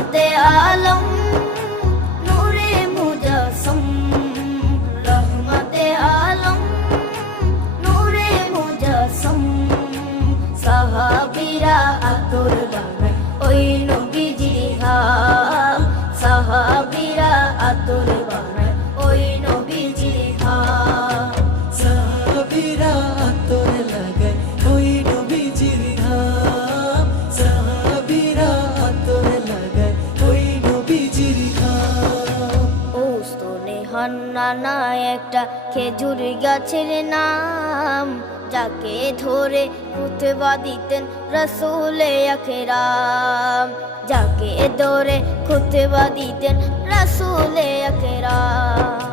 রহমতে আলম নূরে মুজাসসম, রহমতে আলম নূরে মুজাসসম। সাহাবীরা আতর বানায় ওই নবীজির ঘাম, সাহাবীরা আতর বানায় ওই নবীজির ঘাম। সাহাবীরা আতর লাগায় ওই নবীজির ঘাম, সাহাবীরা আতর লাগায় ওই নবীজির ঘাম। ওস্তনে হান্নানা একটা খেজুর গাছের নাম, যাকে ধরে খুতবা দিতেন রাসূলে আকরাম, যাকে ধরে খুতবা দিতেন রাসূলে আকরাম।